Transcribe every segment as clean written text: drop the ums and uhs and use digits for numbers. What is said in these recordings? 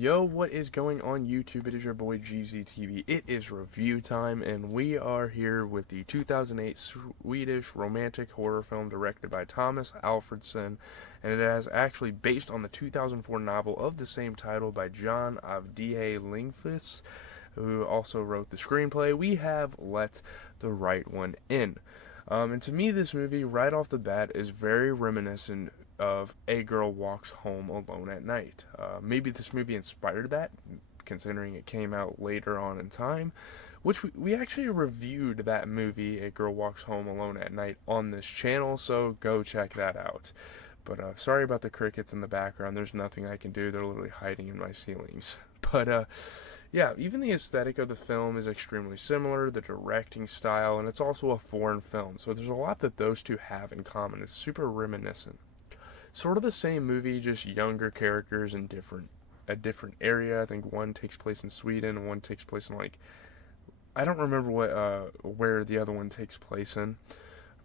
Yo, what is going on YouTube? It is your boy GZTV. It is review time, and we are here with the 2008 Swedish romantic horror film directed by Thomas Alfredson, and it is actually based on the 2004 novel of the same title by John Avdiye Lindqvist, who also wrote the screenplay. We have Let the Right One In. And to me, this movie, right off the bat, is very reminiscent of A Girl Walks Home Alone at Night. Maybe this movie inspired that, considering it came out later on in time, which we actually reviewed that movie, A Girl Walks Home Alone at Night, on this channel, so go check that out. But sorry about the crickets in the background. There's nothing I can do. They're literally hiding in my ceilings. But yeah, even the aesthetic of the film is extremely similar, the directing style, and it's also a foreign film. So there's a lot that those two have in common. It's super reminiscent. Sort of the same movie, just younger characters in a different area. I think one takes place in Sweden, and one takes place in I don't remember where the other one takes place in.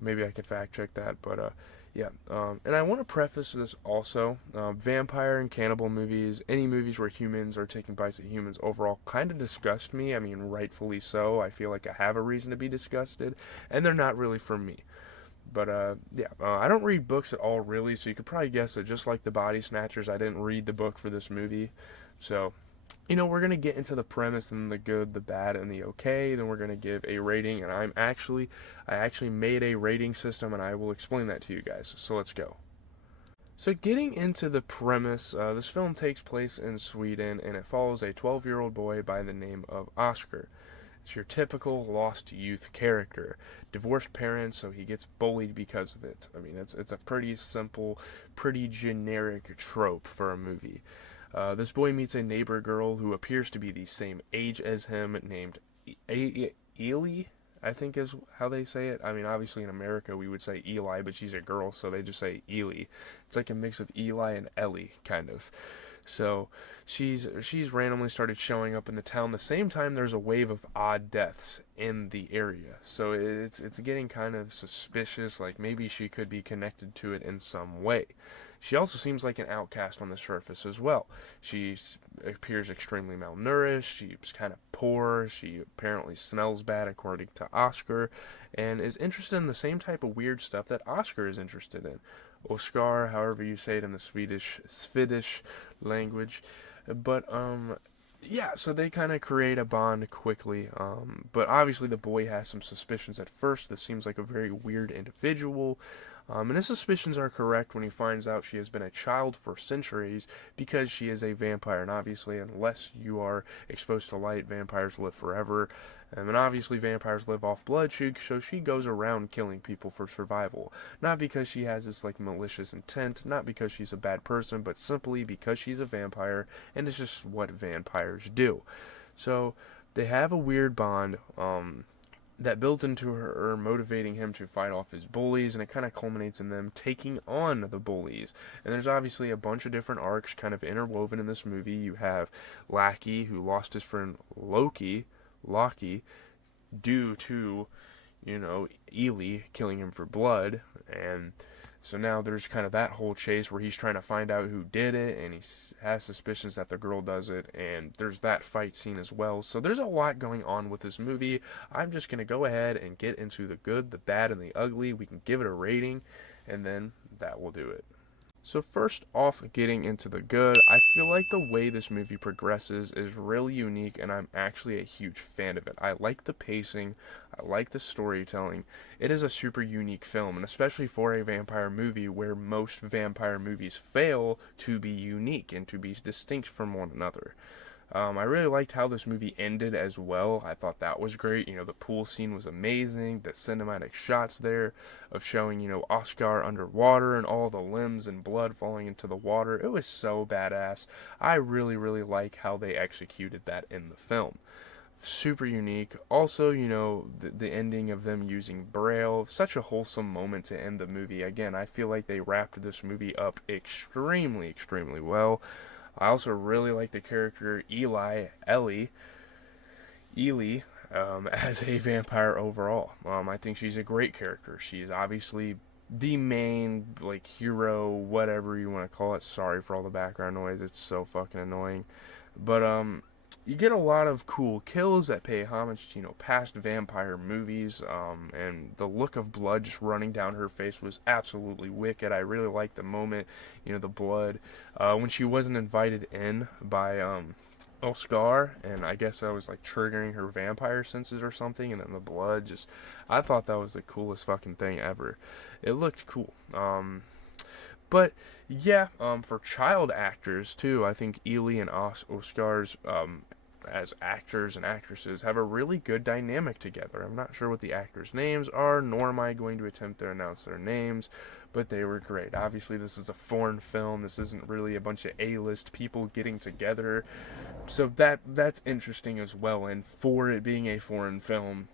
Maybe I could fact check that, but yeah. And I want to preface this also: vampire and cannibal movies, any movies where humans are taking bites at humans, overall kind of disgust me. I mean, rightfully so. I feel like I have a reason to be disgusted, and they're not really for me. But yeah, I don't read books at all, really, so you could probably guess that just like the Body Snatchers, I didn't read the book for this movie. So, we're going to get into the premise and the good, the bad, and the okay. Then we're going to give a rating, and I actually made a rating system, and I will explain that to you guys. So let's go. So getting into the premise, this film takes place in Sweden, and it follows a 12-year-old boy by the name of Oskar. It's your typical lost youth character. Divorced parents, so he gets bullied because of it. I mean, it's a pretty simple, pretty generic trope for a movie. This boy meets a neighbor girl who appears to be the same age as him, named Eli, I think is how they say it. I mean, obviously in America we would say Eli, but she's a girl, so they just say Eli. It's like a mix of Eli and Ellie, kind of. So she's randomly started showing up in the town the same time there's a wave of odd deaths in the area. So it's getting kind of suspicious, like maybe she could be connected to it in some way. She also seems like an outcast on the surface as well. She appears extremely malnourished, she's kind of poor, she apparently smells bad according to Oskar, and is interested in the same type of weird stuff that Oskar is interested in. Oskar, however you say it in the Swedish language. But yeah, so they kind of create a bond quickly. But obviously the boy has some suspicions at first. This seems like a very weird individual. And his suspicions are correct when he finds out she has been a child for centuries because she is a vampire. And obviously, unless you are exposed to light, vampires live forever. And obviously, vampires live off blood, so she goes around killing people for survival. Not because she has this malicious intent, not because she's a bad person, but simply because she's a vampire, and it's just what vampires do. So they have a weird bond. That builds into her motivating him to fight off his bullies, and it kind of culminates in them taking on the bullies. And there's obviously a bunch of different arcs kind of interwoven in this movie. You have Lackey, who lost his friend Loki, due to, Ely killing him for blood, and so now there's kind of that whole chase where he's trying to find out who did it, and he has suspicions that the girl does it, and there's that fight scene as well. So there's a lot going on with this movie. I'm just going to go ahead and get into the good, the bad, and the ugly. We can give it a rating, and then that will do it. So first off, getting into the good, I feel like the way this movie progresses is really unique, and I'm actually a huge fan of it. I like the pacing, I like the storytelling. It is a super unique film, and especially for a vampire movie where most vampire movies fail to be unique and to be distinct from one another. I really liked how this movie ended as well. I thought that was great. The pool scene was amazing. The cinematic shots there of showing, Oskar underwater and all the limbs and blood falling into the water. It was so badass. I really, really like how they executed that in the film. Super unique. Also, the ending of them using Braille. Such a wholesome moment to end the movie. Again, I feel like they wrapped this movie up extremely, extremely well. I also really like the character Ellie, as a vampire overall. I think she's a great character. She's obviously the main, hero, whatever you want to call it. Sorry for all the background noise. It's so fucking annoying. But you get a lot of cool kills that pay homage to, past vampire movies, and the look of blood just running down her face was absolutely wicked. I really liked the moment, the blood, when she wasn't invited in by, Oskar, and I guess that was like triggering her vampire senses or something, and then the blood just, I thought that was the coolest fucking thing ever. It looked cool. But yeah, for child actors too, I think Ely and Oscar's as actors and actresses have a really good dynamic together. I'm not sure what the actors' names are, nor am I going to attempt to announce their names, but they were great. Obviously, this is a foreign film. This isn't really a bunch of A-list people getting together, so that's interesting as well. And for it being a foreign film,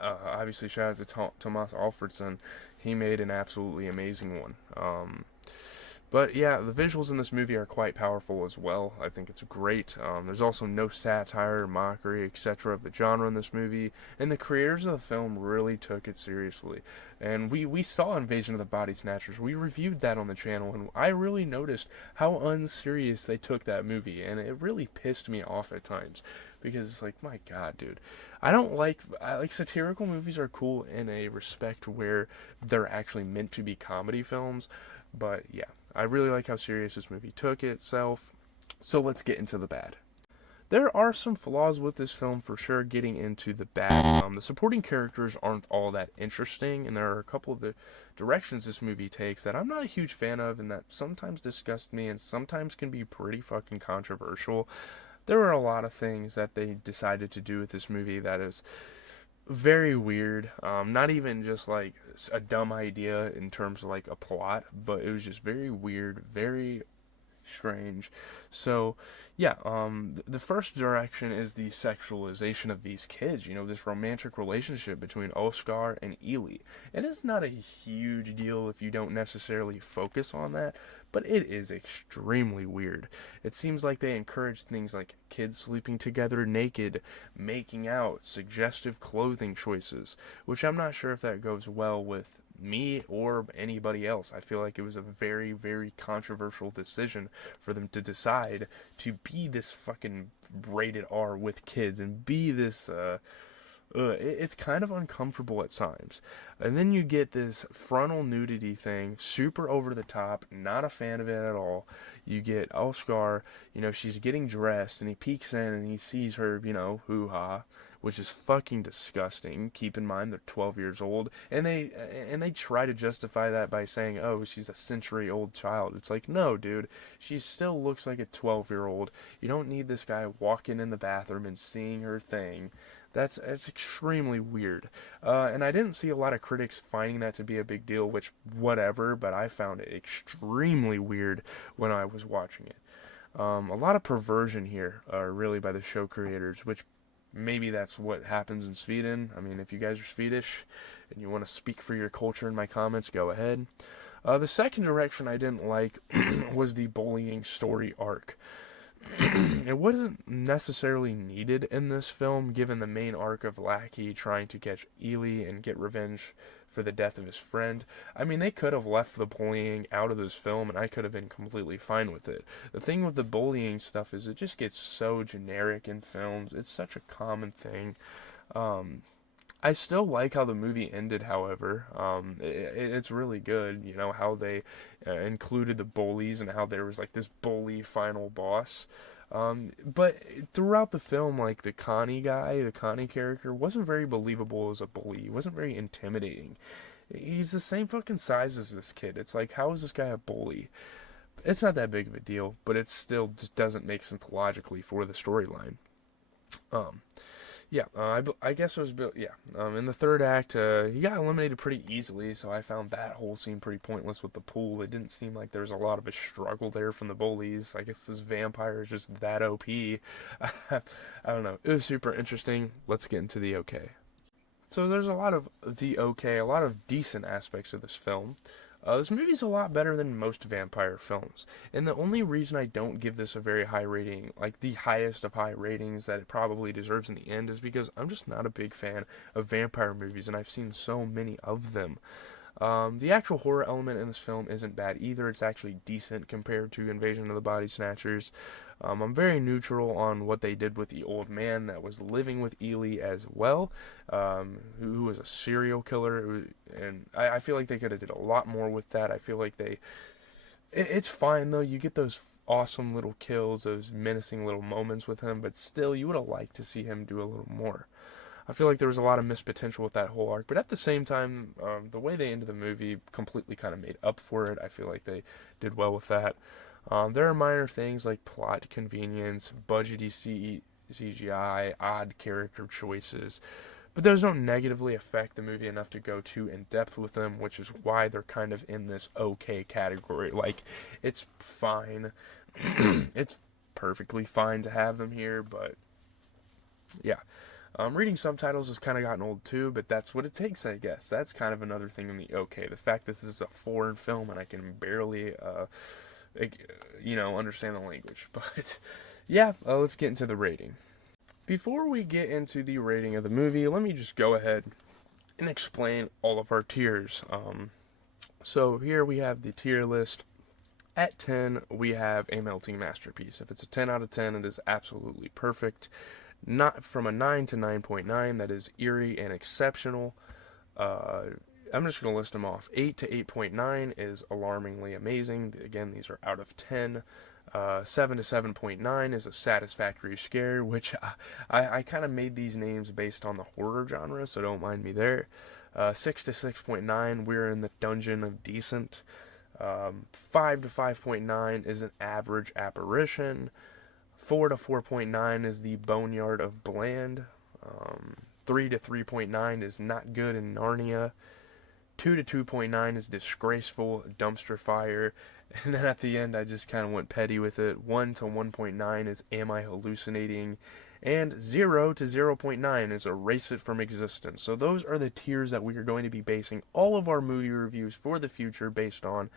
obviously shout out to Thomas Alfredson. He made an absolutely amazing one. But yeah, the visuals in this movie are quite powerful as well. I think it's great. There's also no satire, mockery, etc. of the genre in this movie, and the creators of the film really took it seriously. And we saw Invasion of the Body Snatchers. We reviewed that on the channel, and I really noticed how unserious they took that movie, and it really pissed me off at times. Because it's like, my god, dude. I like satirical movies are cool in a respect where they're actually meant to be comedy films, but yeah, I really like how serious this movie took itself. So let's get into the bad. There are some flaws with this film for sure. Getting into the bad, the supporting characters aren't all that interesting, and there are a couple of the directions this movie takes that I'm not a huge fan of, and that sometimes disgust me, and sometimes can be pretty fucking controversial. There were a lot of things that they decided to do with this movie that is very weird. Not even just like a dumb idea in terms of like a plot, but it was just very weird, very strange. So, yeah, the first direction is the sexualization of these kids. This romantic relationship between Oskar and Ely. It is not a huge deal if you don't necessarily focus on that, but it is extremely weird. It seems like they encourage things like kids sleeping together naked, making out, suggestive clothing choices, which I'm not sure if that goes well with me or anybody else. I feel like it was a very, very controversial decision for them to decide to be this fucking rated R with kids and be this it's kind of uncomfortable at times. And then you get this frontal nudity thing, super over the top, not a fan of it at all. You get Oskar, she's getting dressed, and he peeks in and he sees her, hoo-ha, which is fucking disgusting. Keep in mind they're 12 years old, and they try to justify that by saying, "Oh, she's a century-old child." It's like, no, dude, she still looks like a 12-year-old. You don't need this guy walking in the bathroom and seeing her thing. It's extremely weird. And I didn't see a lot of critics finding that to be a big deal, which, whatever, but I found it extremely weird when I was watching it. A lot of perversion here, really, by the show creators, which maybe that's what happens in Sweden. I mean, if you guys are Swedish and you want to speak for your culture in my comments, go ahead. The second direction I didn't like was the bullying story arc. It wasn't necessarily needed in this film, given the main arc of Lackey trying to catch Ely and get revenge for the death of his friend. I mean, they could have left the bullying out of this film, and I could have been completely fine with it. The thing with the bullying stuff is it just gets so generic in films. It's such a common thing. I still like how the movie ended, however. It's really good, how they included the bullies and how there was like this bully final boss. But throughout the film, like the Connie character, wasn't very believable as a bully. He wasn't very intimidating. He's the same fucking size as this kid. It's like, how is this guy a bully? It's not that big of a deal, but it still just doesn't make sense logically for the storyline. Yeah, I guess it was built. Yeah, in the third act, he got eliminated pretty easily, so I found that whole scene pretty pointless with the pool. It didn't seem like there was a lot of a struggle there from the bullies. I guess this vampire is just that OP. I don't know. It was super interesting. Let's get into the okay. So there's a lot of the okay, a lot of decent aspects of this film. This movie's a lot better than most vampire films, and the only reason I don't give this a very high rating, like the highest of high ratings that it probably deserves in the end, is because I'm just not a big fan of vampire movies, and I've seen so many of them. The actual horror element in this film isn't bad either. It's actually decent compared to Invasion of the Body Snatchers. I'm very neutral on what they did with the old man that was living with Ely as well, who was a serial killer, and I feel like they could have did a lot more with that. I feel like it's fine though. You get those awesome little kills, those menacing little moments with him, but still, you would have liked to see him do a little more. I feel like there was a lot of missed potential with that whole arc, but at the same time, the way they ended the movie completely kind of made up for it. I feel like they did well with that. There are minor things like plot convenience, budgety CGI, odd character choices, but those don't negatively affect the movie enough to go too in depth with them, which is why they're kind of in this okay category. Like, it's fine. It's perfectly fine to have them here, but yeah. Reading subtitles has kind of gotten old too, but that's what it takes, I guess. That's kind of another thing in the okay. The fact that this is a foreign film and I can barely, understand the language. But yeah, let's get into the rating. Before we get into the rating of the movie, let me just go ahead and explain all of our tiers. So here we have the tier list. At 10, we have a melting masterpiece. If it's a 10 out of 10, it is absolutely perfect. Not from a 9 to 9.9, that is eerie and exceptional. I'm just going to list them off. 8 to 8.9 is alarmingly amazing. Again, these are out of 10. 7 to 7.9 is a satisfactory scare, which I kind of made these names based on the horror genre, so don't mind me there. 6 to 6.9, we're in the dungeon of decent. 5 to 5.9 is an average apparition. 4 to 4.9 is the boneyard of bland. 3 to 3.9 is not good in Narnia. 2 to 2.9 is disgraceful, dumpster fire. And then at the end, I just kind of went petty with it. 1 to 1.9 is am I hallucinating? And 0 to 0.9 is erase it from existence. So those are the tiers that we are going to be basing all of our movie reviews for the future based on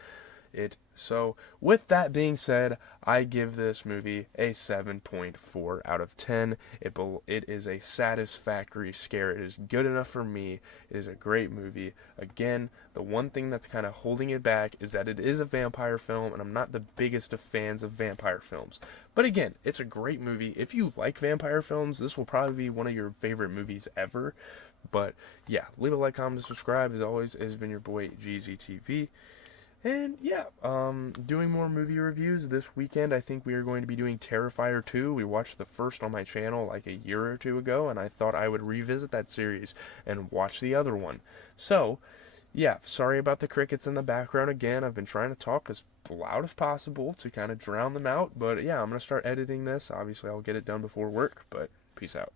it. So with that being said, I give this movie a 7.4 out of 10. It is a satisfactory scare. It is good enough for me. It is a great movie. Again, the one thing that's kind of holding it back is that it is a vampire film, and I'm not the biggest of fans of vampire films. But again, it's a great movie. If you like vampire films, this will probably be one of your favorite movies ever. But yeah, leave a like, comment, subscribe. As always, it has been your boy GZTV. And yeah, doing more movie reviews this weekend. I think we are going to be doing Terrifier 2. We watched the first on my channel like a year or two ago, and I thought I would revisit that series and watch the other one. So, yeah, sorry about the crickets in the background again. I've been trying to talk as loud as possible to kind of drown them out, but yeah, I'm going to start editing this. Obviously, I'll get it done before work, but peace out.